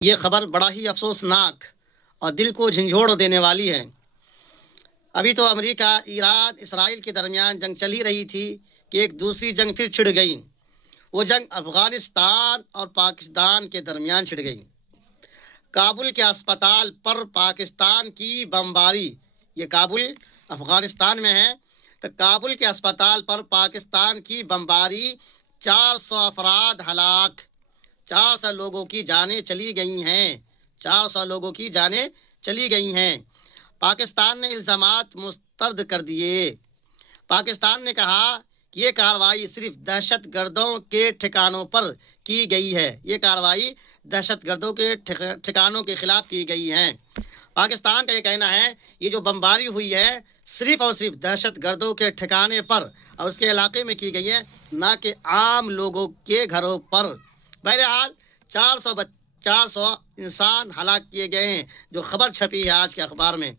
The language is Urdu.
یہ خبر بڑا ہی افسوسناک اور دل کو جھنجھوڑ دینے والی ہے۔ ابھی تو امریکہ، ایران، اسرائیل کے درمیان جنگ چل ہی رہی تھی کہ ایک دوسری جنگ پھر چھڑ گئی۔ وہ جنگ افغانستان اور پاکستان کے درمیان چھڑ گئی۔ کابل کے اسپتال پر پاکستان کی بمباری، یہ کابل افغانستان میں ہے، تو کابل کے اسپتال پر پاکستان کی بمباری، 400 افراد ہلاک، 400 لوگوں کی جانیں چلی گئی ہیں، 400 لوگوں کی جانیں چلی گئی ہیں۔ پاکستان نے الزامات مسترد کر دیے۔ پاکستان نے کہا کہ یہ کارروائی صرف دہشت گردوں کے ٹھکانوں پر کی گئی ہے، یہ کارروائی دہشت گردوں کے ٹھکانوں کے خلاف کی گئی ہے۔ پاکستان کا یہ کہنا ہے یہ جو بمباری ہوئی ہے صرف اور صرف دہشت گردوں کے ٹھکانے پر اور اس کے علاقے میں کی گئی ہے، نہ کہ عام لوگوں کے گھروں پر۔ بہرحال 400 انسان ہلاک کیے گئے ہیں، جو خبر چھپی ہے آج کے اخبار میں۔